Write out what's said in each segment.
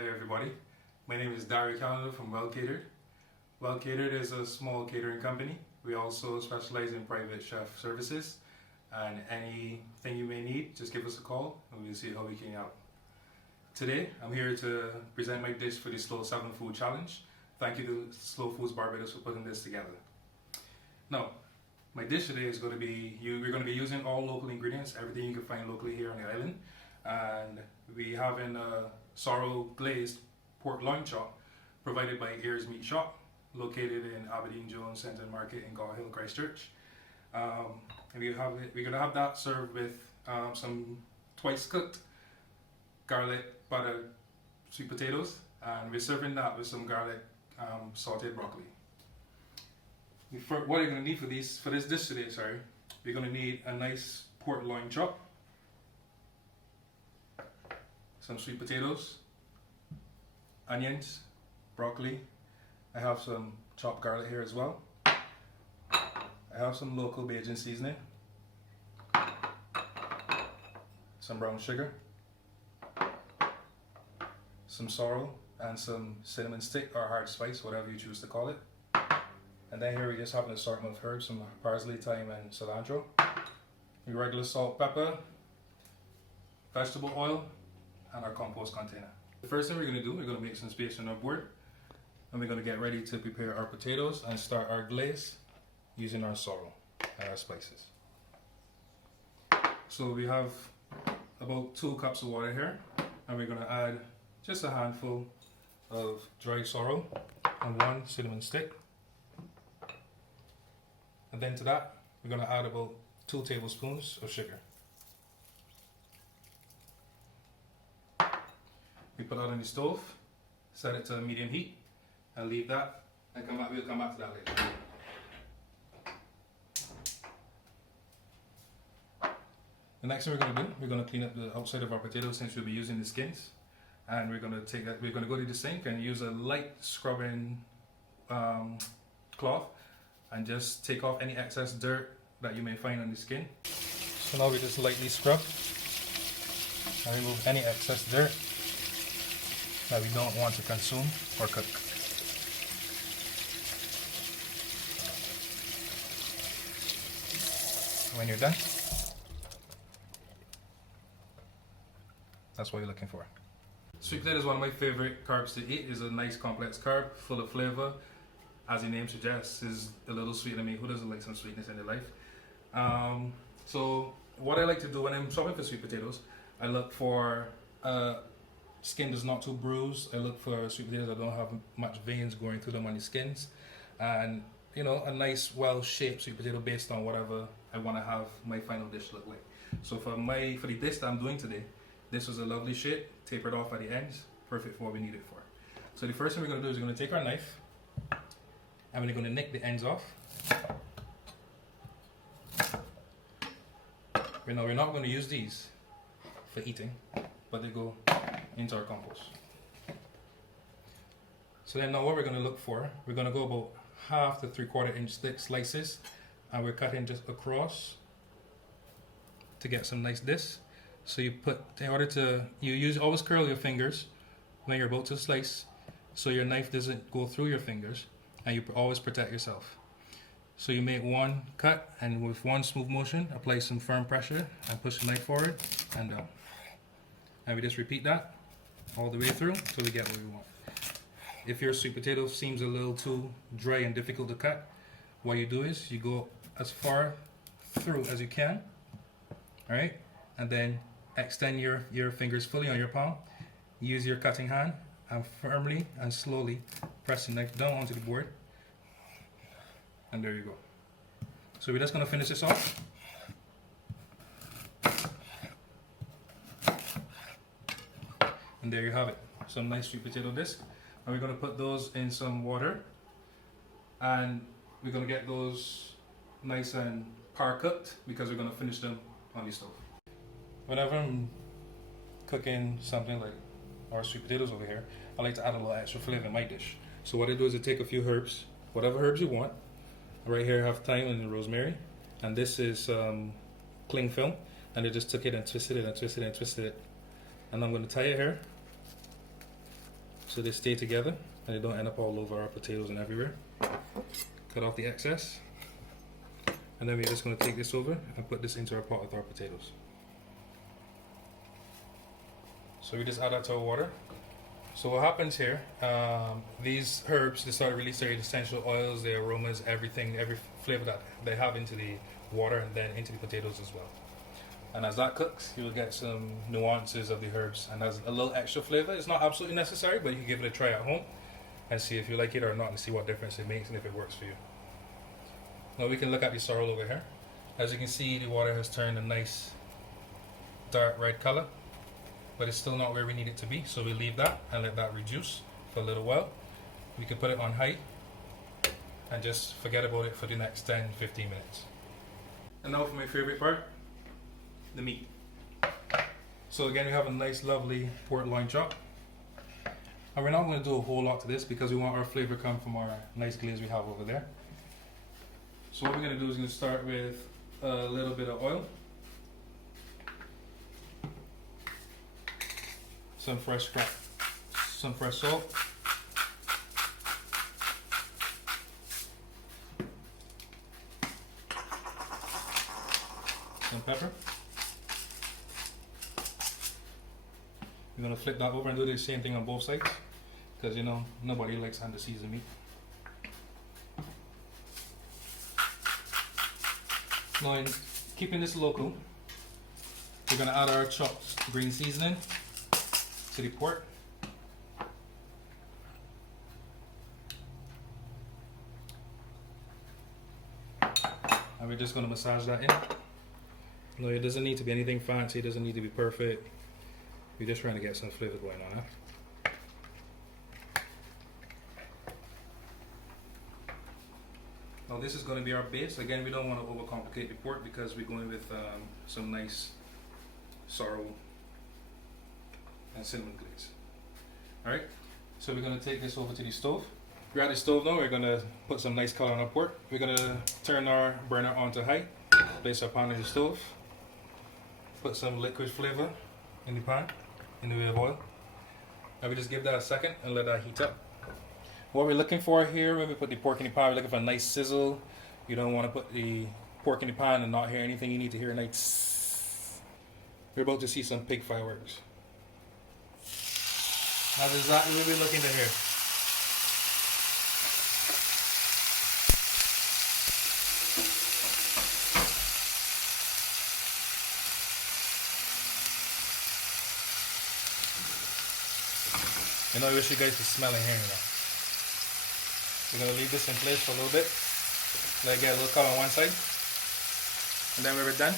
Hi everybody, my name is Dario Callender from Sautéed. Sautéed is a small catering company. We also specialize in private chef services, and anything you may need, just give us a call and we'll see how we can help. Today, I'm here to present my dish for the Slow 7 Food Challenge. Thank you to Slow Foods Barbados for putting this together. Now, my dish today is going to be, we're going to be using all local ingredients, everything you can find locally here on the island. And we have a Sorrel Glazed Pork Chop provided by Ears Meat Shop, located in Aberdeen Jones Centre Market in Gaw Hill, Christchurch. And we're going to have that served with some twice cooked garlic butter sweet potatoes, and we're serving that with some garlic sautéed broccoli. What you're going to need for this dish today, we're going to need a nice pork loin chop, some sweet potatoes, onions, broccoli. I have some chopped garlic here as well. I have some local Bajan seasoning, some brown sugar, some sorrel, and some cinnamon stick or hard spice, whatever you choose to call it. And then here we just have an assortment of herbs, some parsley, thyme, and cilantro. Your regular salt, pepper, vegetable oil, and our compost container. The first thing we're going to do, we're going to make some space on our board, and we're going to get ready to prepare our potatoes and start our glaze using our sorrel and our spices. So we have about 2 cups of water here, and we're going to add just a handful of dry sorrel and 1 cinnamon stick. And then to that, we're going to add about 2 tablespoons of sugar. We put that on the stove, set it to a medium heat, and leave that, and we'll come back to that later. The next thing we're going to do, we're going to clean up the outside of our potatoes since we'll be using the skins. And we're going to go to the sink and use a light scrubbing cloth and just take off any excess dirt that you may find on the skin. So now we just lightly scrub and remove any excess dirt that we don't want to consume or cook. When you're done, that's what you're looking for. Sweet potato is one of my favorite carbs to eat. It's a nice complex carb, full of flavor. As the name suggests, is a little sweet. I mean, who doesn't like some sweetness in their life? So what I like to do when I'm shopping for sweet potatoes, I look for skin that's not too bruised. I look for sweet potatoes that don't have much veins going through them on the skins, and a nice, well-shaped sweet potato based on whatever I want to have my final dish look like. So for the dish that I'm doing today, this was a lovely shape, tapered off at the ends, perfect for what we need it for. So the first thing we're going to do is we're going to take our knife and we're going to nick the ends off. We're not going to use these for eating, but they go into our compost. So then now what we're going to look for, we're going to go about 1/2 to 3/4 inch thick slices, and we're cutting just across to get some nice discs. So always curl your fingers when you're about to slice, so your knife doesn't go through your fingers, and you always protect yourself. So you make one cut, and with one smooth motion, apply some firm pressure and push the knife forward and down. And we just repeat that all the way through till we get what we want. If your sweet potato seems a little too dry and difficult to cut, what you do is you go as far through as you can, all right? And then extend your fingers fully on your palm. Use your cutting hand and firmly and slowly press the knife down onto the board. And there you go. So we're just going to finish this off. And there you have it. Some nice sweet potato disc. And we're going to put those in some water. And we're going to get those nice and par cooked because we're going to finish them on the stove. Whenever I'm cooking something like our sweet potatoes over here, I like to add a little extra flavor in my dish. So what I do is I take a few herbs, whatever herbs you want. Right here I have thyme and rosemary, and this is cling film, and I just took it and twisted it and twisted it and twisted it. And I'm going to tie it here so they stay together and they don't end up all over our potatoes and everywhere. Cut off the excess, and then we're just going to take this over and put this into our pot with our potatoes. So we just add that to our water. So what happens here, these herbs, they start to release their essential oils, their aromas, everything, every flavor that they have into the water and then into the potatoes as well. And as that cooks, you'll get some nuances of the herbs and as a little extra flavor. It's not absolutely necessary, but you can give it a try at home and see if you like it or not and see what difference it makes and if it works for you. Now we can look at the sorrel over here. As you can see, the water has turned a nice dark red color, but it's still not where we need it to be, so we leave that and let that reduce for a little while. We can put it on high and just forget about it for the next 10-15 minutes. And now for my favorite part, the meat. So again, we have a nice lovely pork loin chop, and we're not going to do a whole lot to this because we want our flavor come from our nice glaze we have over there. So what we're going to do is going to start with a little bit of oil, some fresh salt, some pepper. We're going to flip that over and do the same thing on both sides because you know nobody likes under seasoned meat. Now, in keeping this local, we're going to add our chopped green seasoning to the pork. And we're just going to massage that in. No, it doesn't need to be anything fancy, it doesn't need to be perfect. We're just trying to get some flavor going on it. Now this is going to be our base. Again, we don't want to overcomplicate the pork because we're going with some nice sorrel and cinnamon glaze. Alright, so we're going to take this over to the stove. We're at the stove now. We're going to put some nice color on our pork. We're going to turn our burner on to high, place our pan on the stove, put some liquid flavor in the pan in the way of oil, and we just give that a second and let that heat up. What we're looking for here when we put the pork in the pan, we're looking for a nice sizzle. You don't want to put the pork in the pan and not hear anything. You need to hear a nice. We're about to see some pig fireworks. That's exactly what we're looking to hear. You know, I wish you guys could smell and hear that. We're going to leave this in place for a little bit. Let it get a little color on one side. And then when we're done,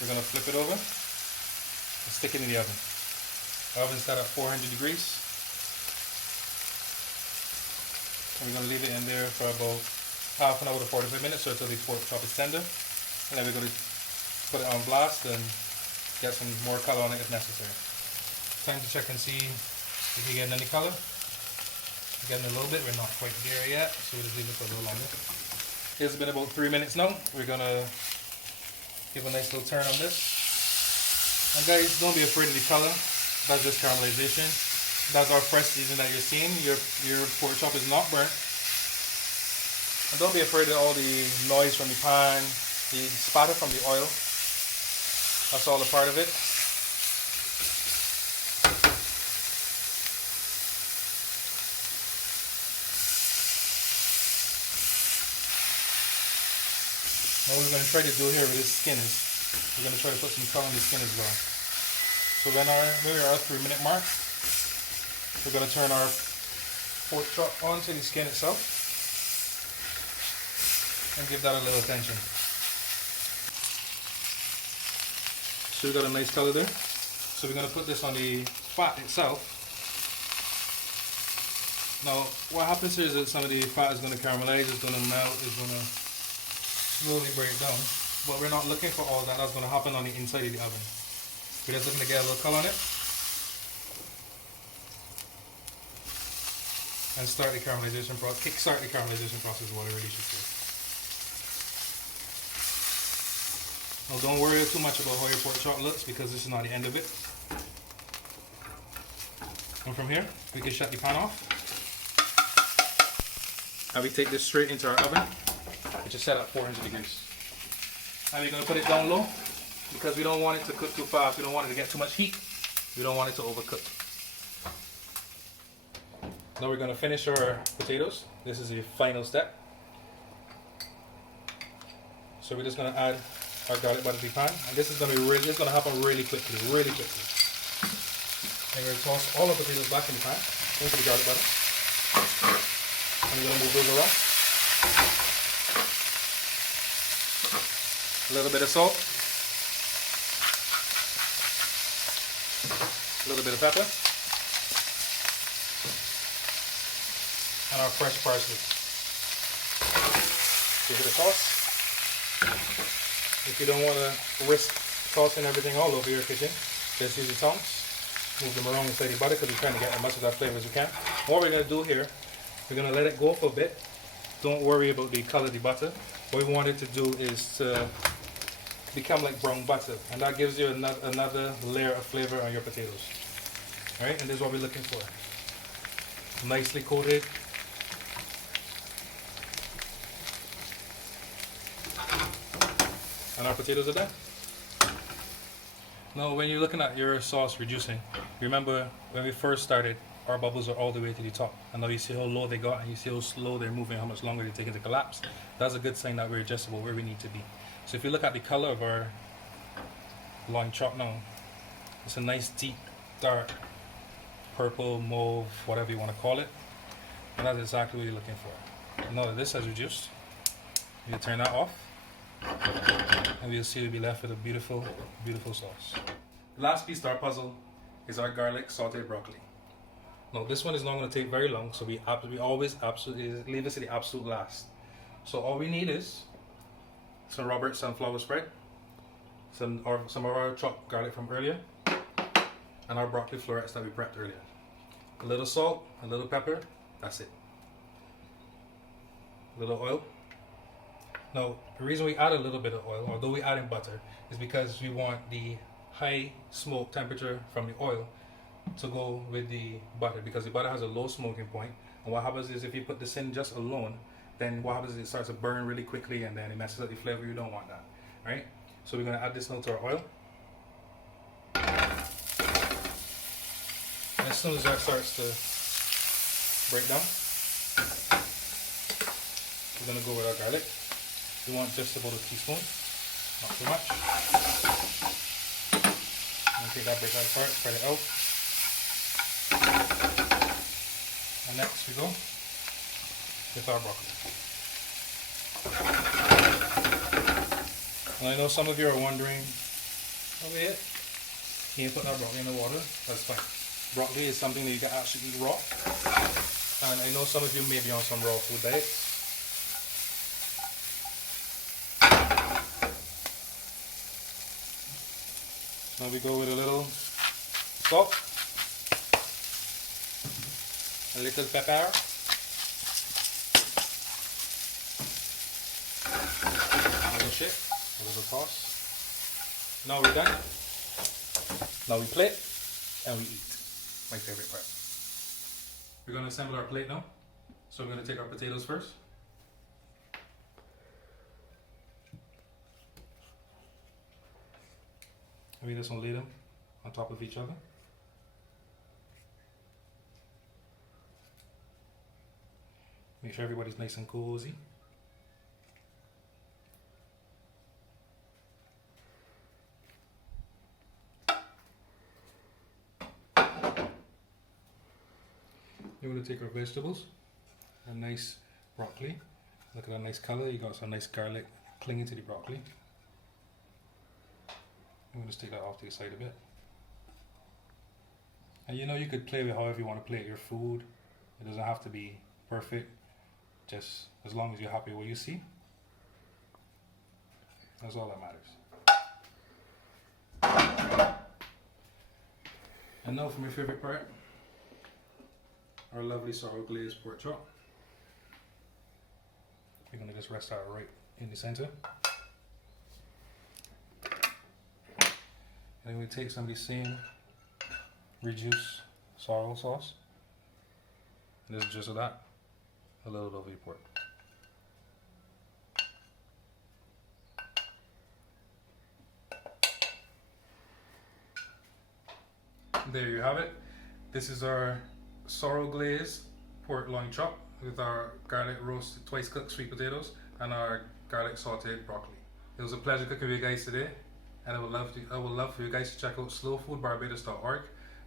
we're going to flip it over and stick it in the oven. The oven's set at 400 degrees. And we're going to leave it in there for about half an hour to 45 minutes or until the pork chop is tender. And then we're going to put it on blast and get some more color on it if necessary. Time to check and see if you're getting any color. Getting a little bit, we're not quite there yet, so we'll just leave it for a little longer. It's been about 3 minutes now. We're gonna give a nice little turn on this. And guys, don't be afraid of the color. That's just caramelization. That's our fresh season that you're seeing. Your pork chop is not burnt. And don't be afraid of all the noise from the pan, the spatter from the oil. That's all a part of it. What we're going to try to do here with this skin is we're going to try to put some color on the skin as well. So when we're at our 3 minute mark, we're going to turn our pork chop onto the skin itself and give that a little attention. So we got a nice color there. So we're going to put this on the fat itself. Now what happens here is that some of the fat is going to caramelize, it's going to melt, it's going to slowly break down, but we're not looking for all that. That's going to happen on the inside of the oven. We're just looking to get a little color on it and start the caramelization process. Kickstart the caramelization process is what I really should do. Now don't worry too much about how your pork chop looks because this is not the end of it. And from here, we can shut the pan off. And we take this straight into our oven, which is set at 400 degrees. And we're going to put it down low because we don't want it to cook too fast. We don't want it to get too much heat. We don't want it to overcook. Now we're going to finish our potatoes. This is the final step. So we're just going to add our garlic butter to the pan, and this is going to be really, this is going to happen really quickly, really quickly. And we're going to toss all our potatoes back in the pan into the garlic butter, and we're going to move those around. A little bit of salt, a little bit of pepper, and our fresh parsley. Give it a toss. If you don't want to risk tossing everything all over your kitchen, just use your tongs, move them around inside the butter because we're trying to get as much of that flavor as we can. What we're going to do here, we're going to let it go for a bit. Don't worry about the color of the butter. What we want it to do is to become like brown butter, and that gives you another layer of flavor on your potatoes. Alright, and this is what we're looking for. Nicely coated. And our potatoes are done. Now when you're looking at your sauce reducing, remember when we first started, our bubbles are all the way to the top. And now you see how low they got, and you see how slow they're moving, how much longer they're taking to collapse. That's a good sign that we're adjustable where we need to be. So if you look at the color of our loin chop now, it's a nice deep, dark, purple, mauve, whatever you want to call it. And that's exactly what you're looking for. Now that this has reduced, you turn that off. And we'll see we'll be left with a beautiful, beautiful sauce. The last piece to our puzzle is our garlic sautéed broccoli. Now this one is not going to take very long, so we always absolutely leave this to the absolute last. So all we need is some Robert sunflower spread, some of our chopped garlic from earlier, and our broccoli florets that we prepped earlier. A little salt, a little pepper, that's it. A little oil. Now, the reason we add a little bit of oil, although we add in butter, is because we want the high smoke temperature from the oil to go with the butter, because the butter has a low smoking point. And what happens is if you put this in just alone, then what happens is it starts to burn really quickly and then it messes up the flavor. You don't want that, right? So we're going to add this now to our oil. And as soon as that starts to break down, we're going to go with our garlic. We want just about a teaspoon, not too much. And take that break out apart, spread it out. And next we go with our broccoli. And I know some of you are wondering, okay, can you put that broccoli in the water? That's fine. Broccoli is something that you can actually eat raw. And I know some of you may be on some raw food diets. Now we go with a little salt, a little pepper, a little shake, a little toss. Now we're done. Now we plate and we eat. My favorite part. We're going to assemble our plate now. So we're going to take our potatoes first. And we just want to lay them on top of each other. Make sure everybody's nice and cozy. We're going to take our vegetables, a nice broccoli. Look at that nice color. You got some nice garlic clinging to the broccoli. I'm going to just take that off to the side a bit. And you know, you could play with however you want to plate your food. It doesn't have to be perfect. Just as long as you're happy with what you see. That's all that matters. And now for my favorite part. Our lovely Sorrel Glazed Pork Chop. We're going to just rest that right in the center. And we take some of the same reduced sorrel sauce. And this is just that, a little lovely pork. There you have it. This is our sorrel glazed pork loin chop with our garlic roasted twice cooked sweet potatoes and our garlic sautéed broccoli. It was a pleasure cooking with you guys today, and I would love for you guys to check out slowfoodbarbados.org,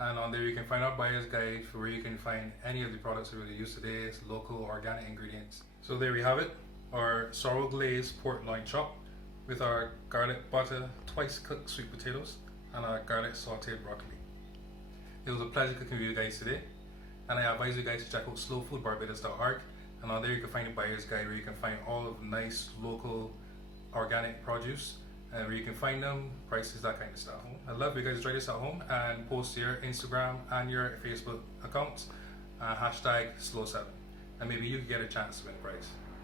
and on there you can find our buyer's guide for where you can find any of the products we use today. It's local organic ingredients. So there we have it, our sorrel glazed pork loin chop with our garlic butter twice cooked sweet potatoes and our garlic sautéed broccoli. It was a pleasure cooking with you guys today, and I advise you guys to check out slowfoodbarbados.org, and on there you can find a buyer's guide where you can find all of the nice local organic produce and where you can find them, prices, that kind of stuff. I'd love for you guys to try this at home and post to your Instagram and your Facebook accounts, #slow7, and maybe you can get a chance to win a prize.